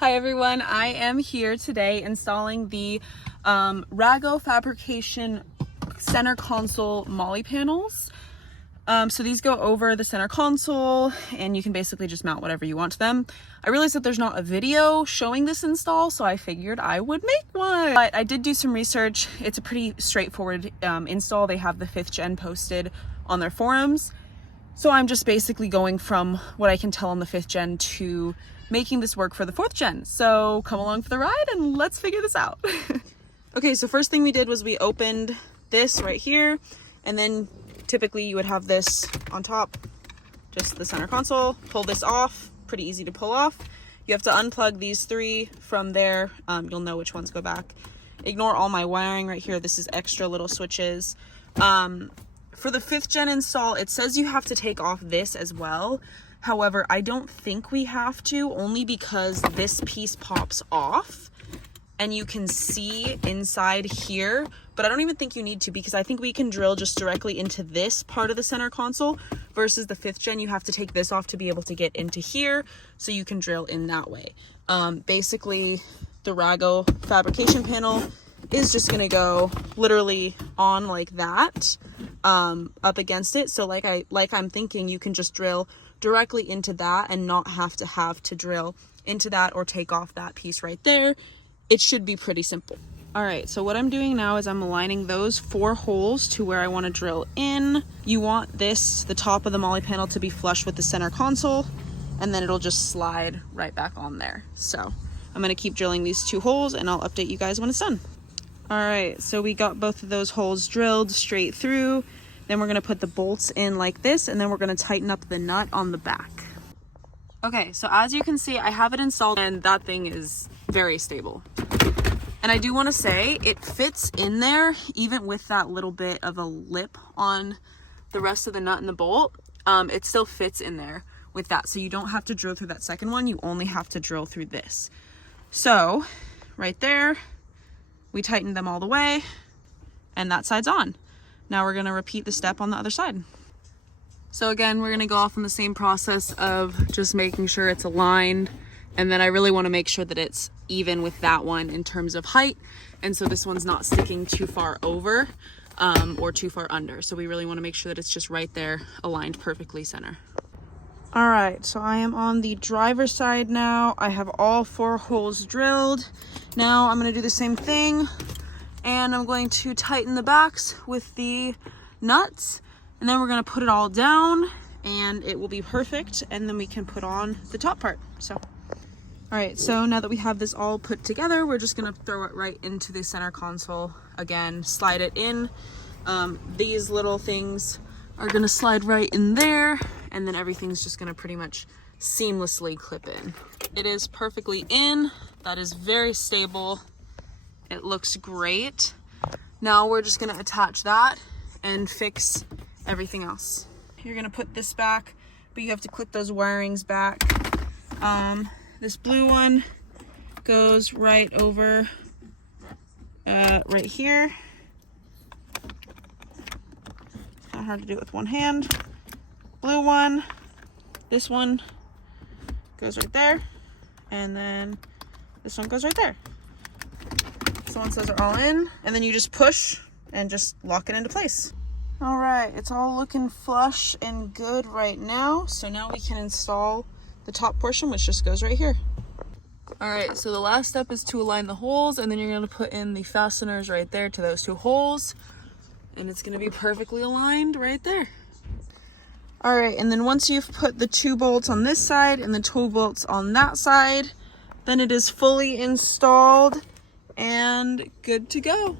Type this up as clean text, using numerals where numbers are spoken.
Hi everyone, I am here today installing the Rago Fabrication center console Molle panels. So these go over the center console and you can basically just mount whatever you want to them. I realized that there's not a video showing this install, so I figured I would make one. But I did do some research. It's a pretty straightforward install. They have the 5th gen posted on their forums. So I'm just basically going from what I can tell on the 5th gen to making this work for the 4th gen. So come along for the ride and let's figure this out. Okay, so first thing we did was we opened this right here, and then typically you would have this on top, just the center console. Pull this off, pretty easy to pull off. You have to unplug these 3 from there. You'll know which ones go back. Ignore all my wiring right here. This is extra little switches. For the 5th gen install, it says you have to take off this as well. However, I don't think we have to, only because this piece pops off and you can see inside here, but I don't even think you need to, because I think we can drill just directly into this part of the center console versus the 5th gen. You have to take this off to be able to get into here, so you can drill in that way. Basically, the Rago fabrication panel is just gonna go literally on like that, up against it. So like I'm thinking you can just drill directly into that and not have to drill into that or take off that piece right there. It should be pretty simple. All right, so what I'm doing now is I'm aligning those 4 holes to where I want to drill in. You want this, the top of the Molle panel, to be flush with the center console, and then it'll just slide right back on there. So I'm gonna keep drilling these 2 holes and I'll update you guys when it's done. All right, so we got both of those holes drilled straight through. Then we're gonna put the bolts in like this, and then we're gonna tighten up the nut on the back. Okay, so as you can see, I have it installed and that thing is very stable. And I do wanna say, it fits in there, even with that little bit of a lip on the rest of the nut and the bolt. It still fits in there with that. So you don't have to drill through that second one, you only have to drill through this. So, right there, we tightened them all the way, and that side's on. Now we're gonna repeat the step on the other side. So again, we're gonna go off on the same process of just making sure it's aligned, and then I really wanna make sure that it's even with that one in terms of height, and so this one's not sticking too far over or too far under. So we really wanna make sure that it's just right there, aligned perfectly center. All right, so I am on the driver's side now. I have all 4 holes drilled. Now I'm gonna do the same thing, and I'm going to tighten the backs with the nuts, and then we're gonna put it all down and it will be perfect, and then we can put on the top part. So, all right, so now that we have this all put together, we're just gonna throw it right into the center console. Again, slide it in. These little things are gonna slide right in there, and then everything's just gonna pretty much seamlessly clip in. It is perfectly in. That is very stable. It looks great. Now we're just gonna attach that and fix everything else. You're gonna put this back, but you have to clip those wirings back. This blue one goes right over right here. It's kind of hard to do it with one hand. Blue one, this one goes right there, and then this one goes right there. So once those are all in, and then you just push and just lock it into place. All right, it's all looking flush and good right now. So now we can install the top portion, which just goes right here. All right, so the last step is to align the holes, and then you're gonna put in the fasteners right there to those 2 holes, and it's gonna be perfectly aligned right there. All right, and then once you've put the 2 bolts on this side and the 2 bolts on that side, then it is fully installed and good to go.